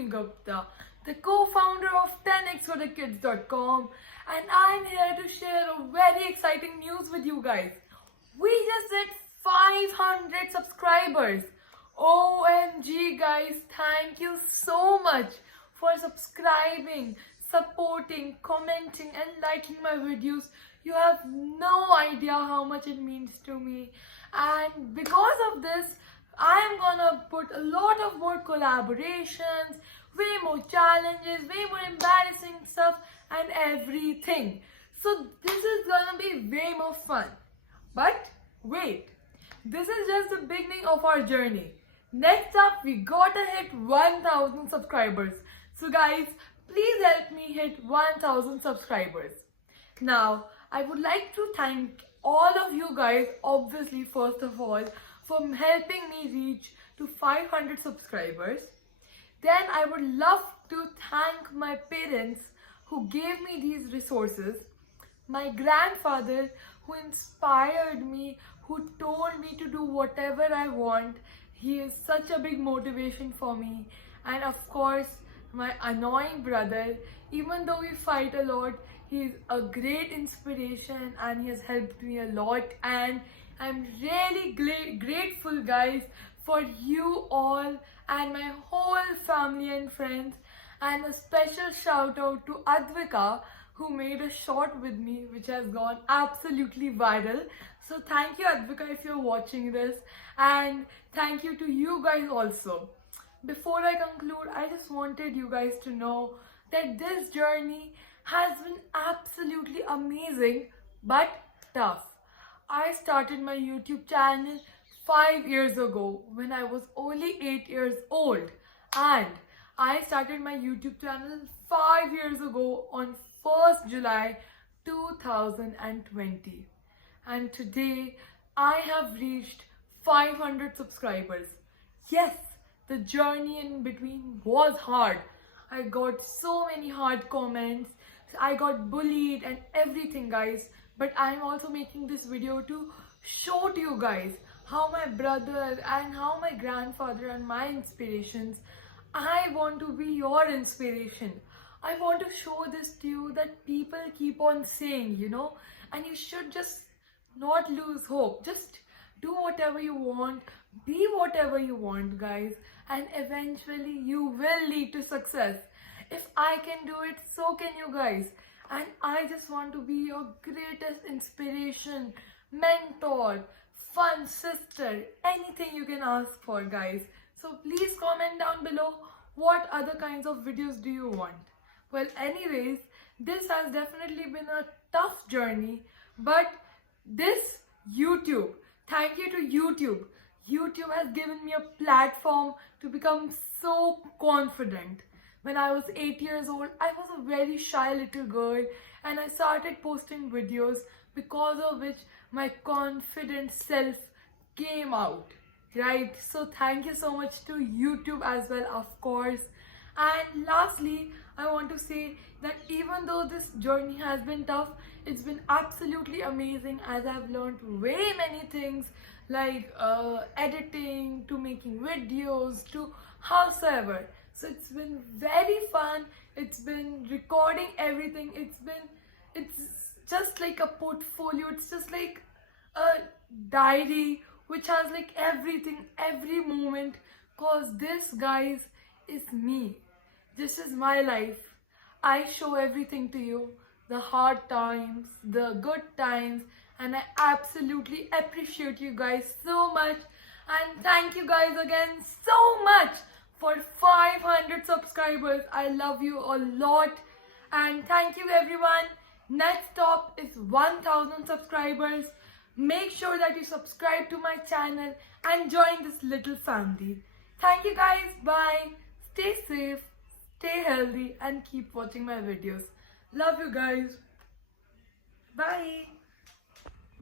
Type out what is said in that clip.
Saiasmi Gupta, the co-founder of 10xforthekids.com, and I'm here to share a very exciting news with you guys. We just hit 500 subscribers. OMG guys, thank you so much for subscribing, supporting, commenting and liking my videos. You have no idea how much it means to me, and because of this I am gonna put a lot of more collaborations, way more challenges, way more embarrassing stuff and everything. So this is gonna be way more fun. But wait, this is just the beginning of our journey. Next up, we gotta hit 1000 subscribers. So guys, please help me hit 1000 subscribers. Now, I would like to thank all of you guys, obviously, first of all, for helping me reach to 500 subscribers. Then I would love to thank my parents who gave me these resources, my grandfather who inspired me, who told me to do whatever I want. He is such a big motivation for me. And of course, my annoying brother, even though we fight a lot, he is a great inspiration and he has helped me a lot. And I'm really grateful guys for you all and my whole family and friends. And a special shout out to Advika, who made a short with me which has gone absolutely viral. So thank you Advika if you're watching this, and thank you to you guys also. Before I conclude, I just wanted you guys to know that this journey has been absolutely amazing but tough. I started my YouTube channel 5 years ago when I was only 8 years old, and I started my YouTube channel 5 years ago on 1st July 2020, and today I have reached 500 subscribers. Yes, the journey in between was hard. I got so many hard comments, I got bullied and everything guys, but I'm also making this video to show to you guys how my brother and how my grandfather are my inspirations. I want to be your inspiration. I want to show this to you that people keep on saying, and you should just not lose hope. Just do whatever you want, be whatever you want guys, and eventually you will lead to success. If I can do it, so can you guys. And I just want to be your greatest inspiration, mentor, fun sister, anything you can ask for guys. So please comment down below what other kinds of videos do you want. Well, anyways, this has definitely been a tough journey, but this YouTube, thank you to YouTube. YouTube has given me a platform to become so confident. When I was 8 years old, I was a very shy little girl and I started posting videos, because of which my confident self came out, right? So thank you so much to YouTube as well, of course. And lastly, I want to say that even though this journey has been tough, it's been absolutely amazing as I've learned way many things, like editing to making videos to howsoever. So it's been very fun. It's been recording everything. It's just like a portfolio. It's just like a diary which has like everything, every moment, cause this guys is me. This is my life. I show everything to you, the hard times, the good times, and I absolutely appreciate you guys so much. And thank you guys again so much for 500 subscribers. I love you a lot, and thank you everyone. Next stop is 1000 subscribers. Make sure that you subscribe to my channel and join this little family. Thank you guys. Bye. Stay safe, stay healthy, and keep watching my videos. Love you guys. Bye.